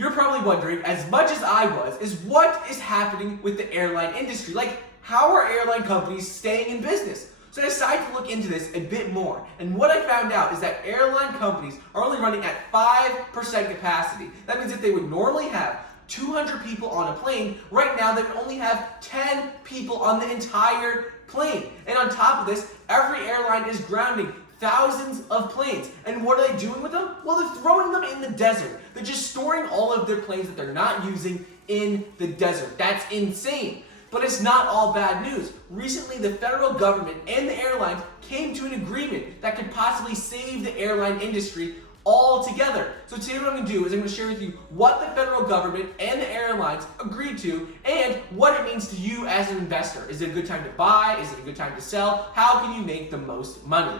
You're probably wondering, as much as I was, is what is happening with the airline industry? Like, how are airline companies staying in business? So I decided to look into this a bit more, and what I found out is that airline companies are only running at 5% capacity. That means if they would normally have 200 people on a plane, right now they would only have 10 people on the entire plane. And on top of this, every airline is grounding thousands of planes. And what are they doing with them? Well, they're throwing them in the desert. They're just storing all of their planes that they're not using in the desert. That's insane. But it's not all bad news. Recently, the federal government and the airlines came to an agreement that could possibly save the airline industry all together. So today what I'm going to do is I'm going to share with you what the federal government and the airlines agreed to and what it means to you as an investor. Is it a good time to buy? Is it a good time to sell? How can you make the most money?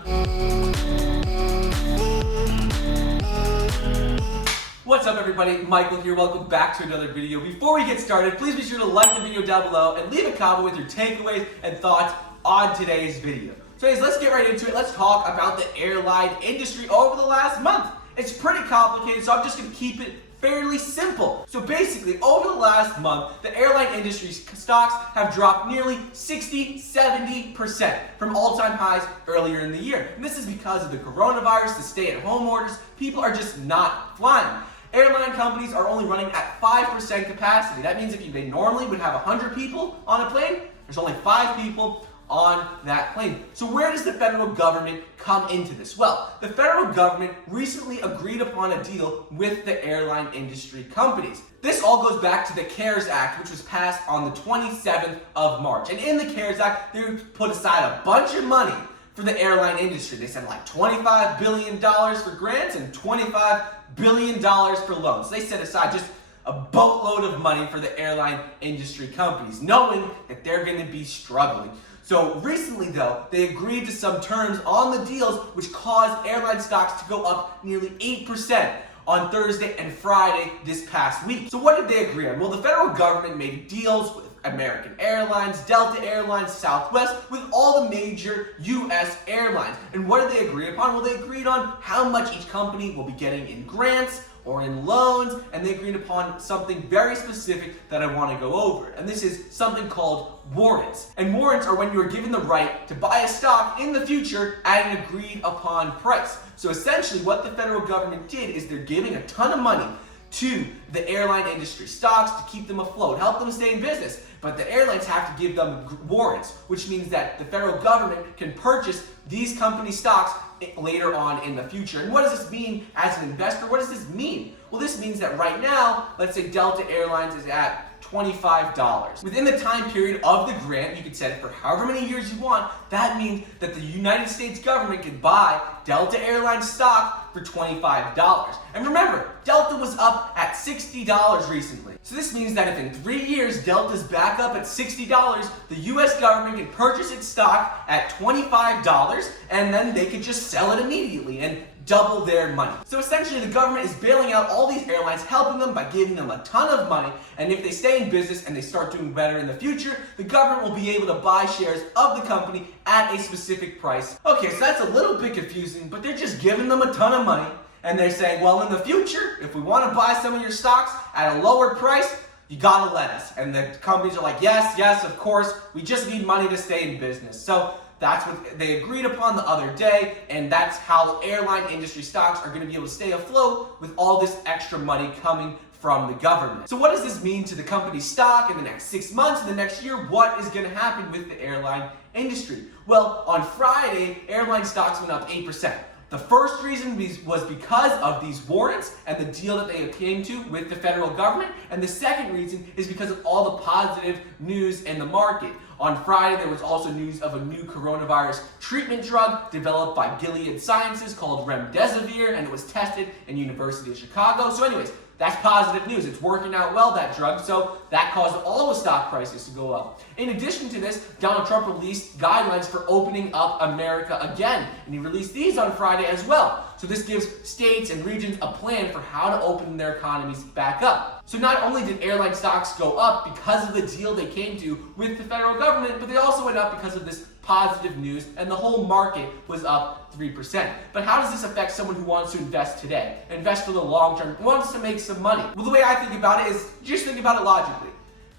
What's up everybody, Michael here, welcome back to another video. Before we get started, please be sure to like the video down below and leave a comment with your takeaways and thoughts on today's video. So anyways, let's get right into it. Let's talk about the airline industry over the last month. It's pretty complicated, so I'm just going to keep it fairly simple. So basically, over the last month, the airline industry stocks have dropped nearly 60-70% from all-time highs earlier in the year. And this is because of the coronavirus, the stay-at-home orders. People are just not flying. Airline companies are only running at 5% capacity. That means if they normally would have 100 people on a plane, there's only 5 people on that plane. So where does the federal government come into this? Well, the federal government recently agreed upon a deal with the airline industry companies. This all goes back to the CARES Act, which was passed on the 27th of March. And in the CARES Act, they put aside a bunch of money for the airline industry. They said like $25 billion for grants and $25 billion for loans. So they set aside just a boatload of money for the airline industry companies, knowing that they're going to be struggling. So recently though, they agreed to some terms on the deals which caused airline stocks to go up nearly 8% on Thursday and Friday this past week. So what did they agree on? Well, the federal government made deals with American Airlines, Delta Airlines, Southwest, with all the major U.S. airlines. And what did they agree upon? Well, they agreed on how much each company will be getting in grants or in loans, and they agreed upon something very specific that I want to go over. And this is something called warrants. And warrants are when you are given the right to buy a stock in the future at an agreed upon price. So essentially what the federal government did is they're giving a ton of money to the airline industry stocks to keep them afloat, help them stay in business. But the airlines have to give them warrants, which means that the federal government can purchase these company stocks later on in the future. And what does this mean as an investor? What does this mean? Well, this means that right now, let's say Delta Airlines is at $25. Within the time period of the grant, you could set it for however many years you want. That means that the United States government could buy Delta Airlines stock for $25. And remember, Delta was up at $60 recently. So this means that if in 3 years Delta's back up at $60, the US government can purchase its stock at $25 and then they could just sell it immediately and double their money. So essentially the government is bailing out all these airlines, helping them by giving them a ton of money, and if they stay in business and they start doing better in the future, the government will be able to buy shares of the company at a specific price. Okay, so that's a little bit confusing, but they're just giving them a ton of money, and they're saying, well, in the future, if we want to buy some of your stocks at a lower price, you gotta let us. And the companies are like, yes, yes, of course, we just need money to stay in business. So that's what they agreed upon the other day, and that's how airline industry stocks are going to be able to stay afloat with all this extra money coming from the government. So what does this mean to the company's stock in the next 6 months, in the next year? What is going to happen with the airline industry? Well, on Friday, airline stocks went up 8%. The first reason was because of these warrants and the deal that they came to with the federal government. And the second reason is because of all the positive news in the market. On Friday, there was also news of a new coronavirus treatment drug developed by Gilead Sciences called remdesivir, and it was tested in University of Chicago. So anyways, that's positive news. It's working out well, that drug, so that caused all the stock prices to go up. In addition to this, Donald Trump released guidelines for opening up America again, and he released these on Friday as well. So this gives states and regions a plan for how to open their economies back up. So not only did airline stocks go up because of the deal they came to with the federal government, but they also went up because of this positive news, and the whole market was up 3%. But how does this affect someone who wants to invest today, invest for the long term, who wants to make some money? Well, the way I think about it is just think about it logically.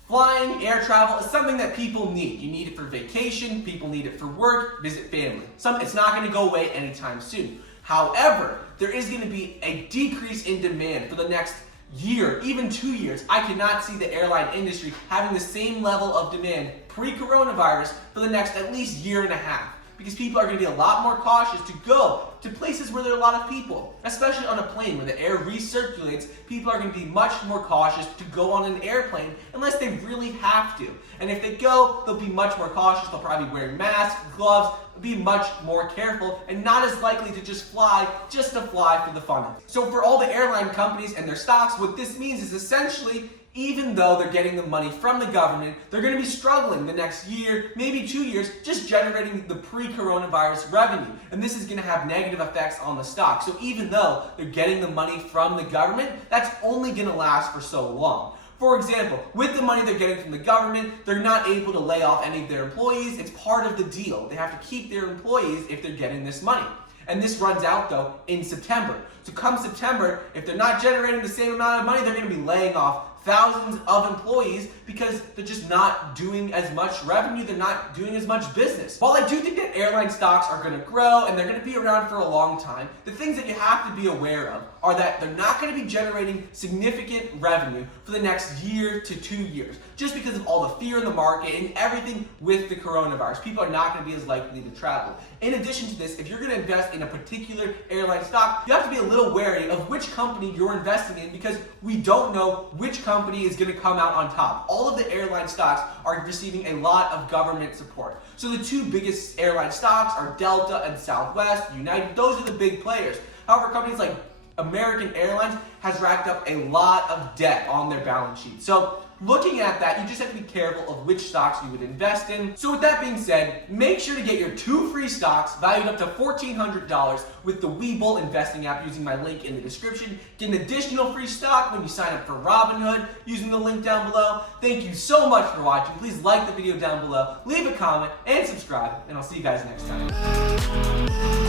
Flying, air travel is something that people need. You need it for vacation, people need it for work, visit family. It's not going to go away anytime soon. However, there is going to be a decrease in demand for the next year, even 2 years. I cannot see the airline industry having the same level of demand pre-coronavirus for the next at least year and a half, because people are going to be a lot more cautious to go to places where there are a lot of people. Especially on a plane where the air recirculates, people are going to be much more cautious to go on an airplane unless they really have to. And if they go, they'll be much more cautious. They'll probably be wearing masks, gloves, be much more careful, and not as likely to just fly to fly for the fun of it. So for all the airline companies and their stocks, what this means is essentially, even though they're getting the money from the government, they're going to be struggling the next year, maybe 2 years, just generating the pre-coronavirus revenue. And this is going to have negative effects on the stock. So even though they're getting the money from the government, that's only going to last for so long. For example, with the money they're getting from the government, they're not able to lay off any of their employees. It's part of the deal. They have to keep their employees if they're getting this money. And this runs out, though, in September. So come September, if they're not generating the same amount of money, they're going to be laying off thousands of employees because they're just not doing as much revenue, they're not doing as much business. While I do think that airline stocks are going to grow and they're going to be around for a long time, the things that you have to be aware of are that they're not going to be generating significant revenue for the next year to 2 years, just because of all the fear in the market and everything with the coronavirus. People are not going to be as likely to travel. In addition to this, if you're going to invest in a particular airline stock, you have to be a little wary of which company you're investing in, because we don't know which company is going to come out on top. All of the airline stocks are receiving a lot of government support. So the two biggest airline stocks are Delta and Southwest, United. Those are the big players. However, companies like American Airlines has racked up a lot of debt on their balance sheet. So looking at that, you just have to be careful of which stocks you would invest in. So with that being said, make sure to get your 2 free stocks valued up to $1,400 with the Webull investing app using my link in the description. Get an additional free stock when you sign up for Robinhood using the link down below. Thank you so much for watching. Please like the video down below, leave a comment, and subscribe, and I'll see you guys next time.